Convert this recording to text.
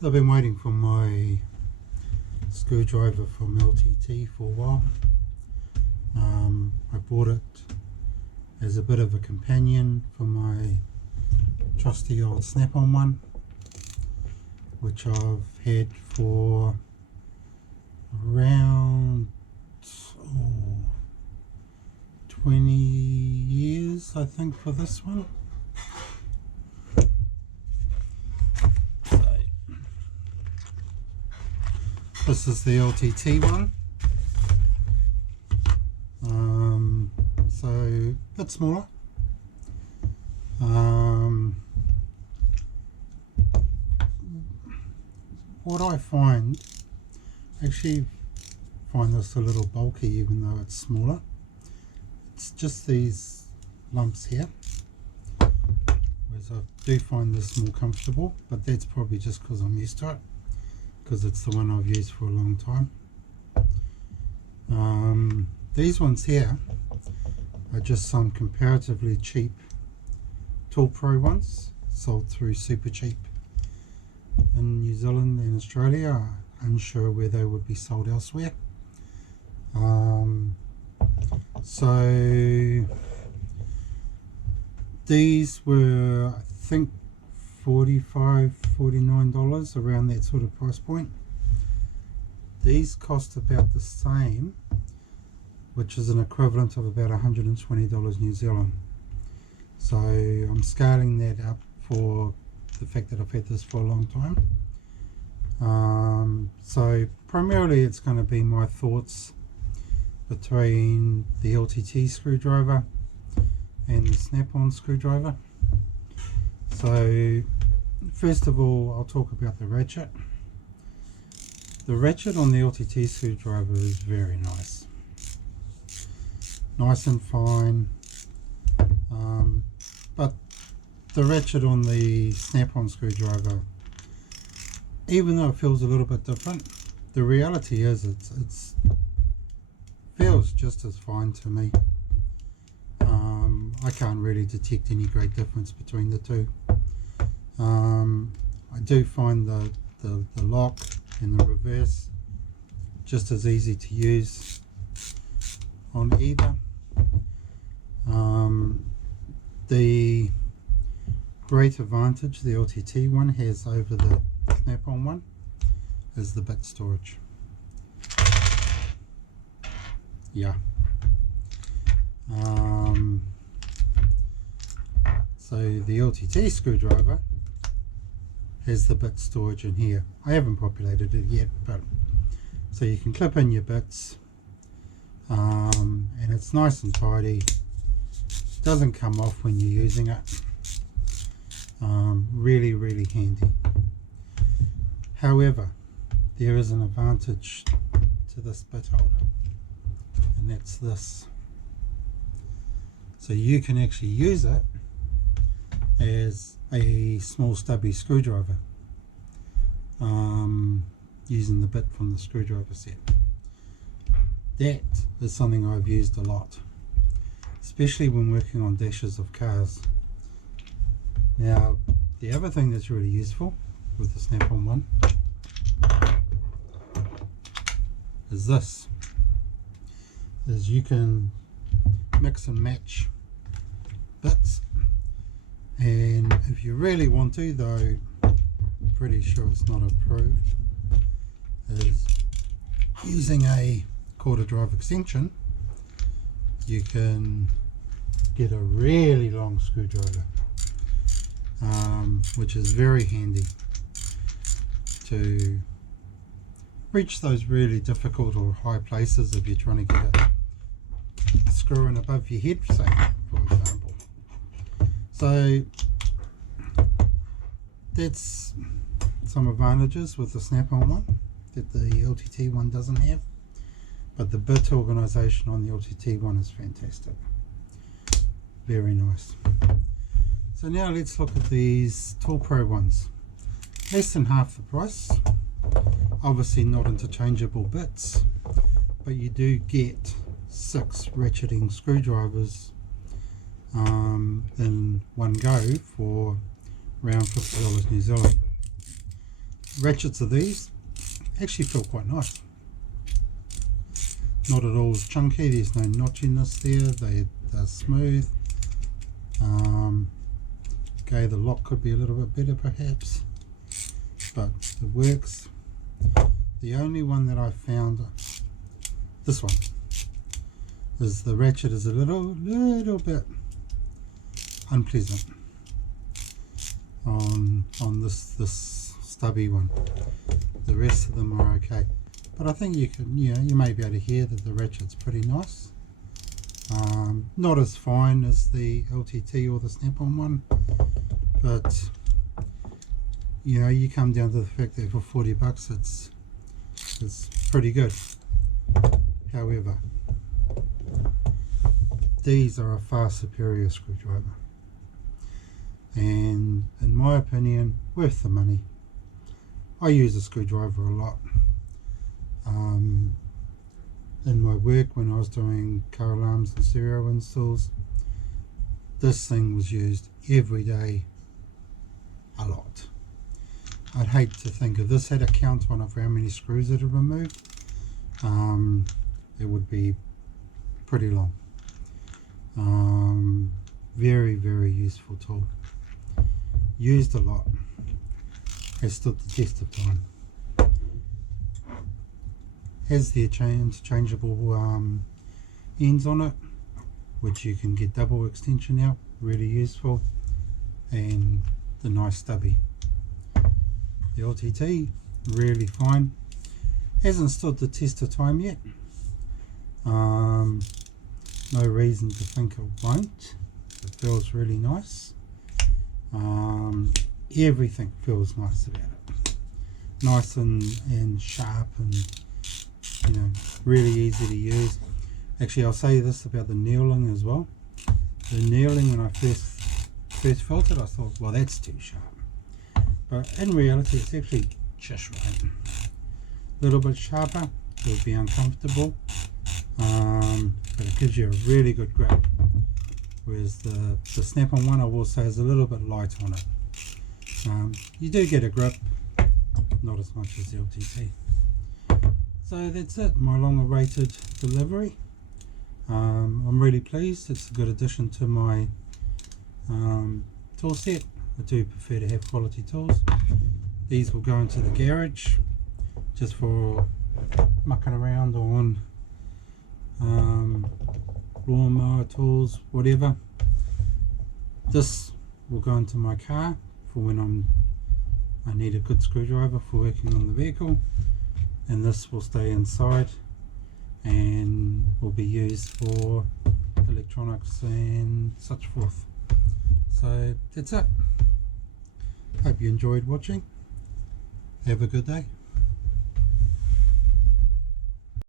So I've been waiting for my screwdriver from LTT for a while. I bought it as a bit of a companion for my trusty old Snapon one, which I've had for around 20 years, I think, for this one. This is the LTT one, so a bit smaller. What I actually find this a little bulky even though it's smaller. It's just these lumps here, whereas I do find this more comfortable, but that's probably just because I'm used to it, because it's the one I've used for a long time. These ones here are just some comparatively cheap ToolPRO ones, sold through Supercheap in New Zealand and Australia. Unsure where they would be sold elsewhere. So these were, I think, $45, $49, around that sort of price point. These cost about the same, which is an equivalent of about $120 New Zealand. So I'm scaling that up for the fact that I've had this for a long time. So primarily it's going to be my thoughts between the LTT screwdriver and the Snap-on screwdriver. So first of all, I'll talk about the ratchet. The ratchet on the LTT screwdriver is very nice. Nice and fine. But the ratchet on the Snap-on screwdriver, even though it feels a little bit different, the reality is it's feels just as fine to me. I can't really detect any great difference between the two. I do find the lock and the reverse just as easy to use on either. The great advantage the LTT one has over the Snap-on one is the bit storage. Yeah. So the LTT screwdriver has the bit storage in here. I haven't populated it yet, but so you can clip in your bits, and it's nice and tidy. Doesn't come off when you're using it. Really handy. However, there is an advantage to this bit holder, and that's this. So you can actually use it as a small stubby screwdriver, using the bit from the screwdriver set. That is something I've used a lot, especially when working on dashes of cars. Now, the other thing that's really useful with the Snap-on one is this, is you can mix and match bits, and if you really want to, though I'm pretty sure it's not approved, is using a quarter drive extension, you can get a really long screwdriver, which is very handy to reach those really difficult or high places if you're trying to get a screw in above your head, say, for example. So that's some advantages with the Snap-on one that the LTT one doesn't have, but the bit organisation on the LTT one is fantastic. Very nice. So now let's look at these ToolPRO ones. Less than half the price. Obviously not interchangeable bits, but you do get 6 ratcheting screwdrivers in one go for around $50 New Zealand. ratchets of these actually feel quite nice. Not at all chunky, there's no notchiness there, they're smooth. Okay, the lock could be a little bit better perhaps, but it works. The only one that I found, this one, is the ratchet is a little bit unpleasant on this stubby one. The rest of them are okay, but I think you may be able to hear that the ratchet's pretty nice. Not as fine as the LTT or the Snapon one, but you come down to the fact that for 40 bucks it's pretty good. However, these are a far superior screwdriver, and in my opinion worth the money. I use a screwdriver a lot in my work when I was doing car alarms and stereo installs. This thing was used every day a lot. I'd hate to think if this had a count on of how many screws it had removed, it would be pretty long. Very, very useful tool. Used a lot. Has stood the test of time. Has the interchangeable ends on it, which you can get double extension out, really useful, and the nice stubby. The LTT, really fine. Hasn't stood the test of time yet. No reason to think it won't. It feels really nice. Everything feels nice about it. Nice and sharp, and really easy to use. Actually, I'll say this about the knurling as well. The knurling, when I first felt it, I thought, well, that's too sharp. But in reality, it's actually just right. A little bit sharper, it would be uncomfortable, but it gives you a really good grip. Whereas the Snap-on one, I will say, is a little bit light on it. You do get a grip, not as much as the LTT. So that's it, my long-awaited delivery. I'm really pleased. It's a good addition to my tool set. I do prefer to have quality tools. These will go into the garage just for mucking around on lawnmower tools, whatever. This will go into my car for when I need a good screwdriver for working on the vehicle, and this will stay inside and will be used for electronics and such forth. So that's it. Hope you enjoyed watching. Have a good day.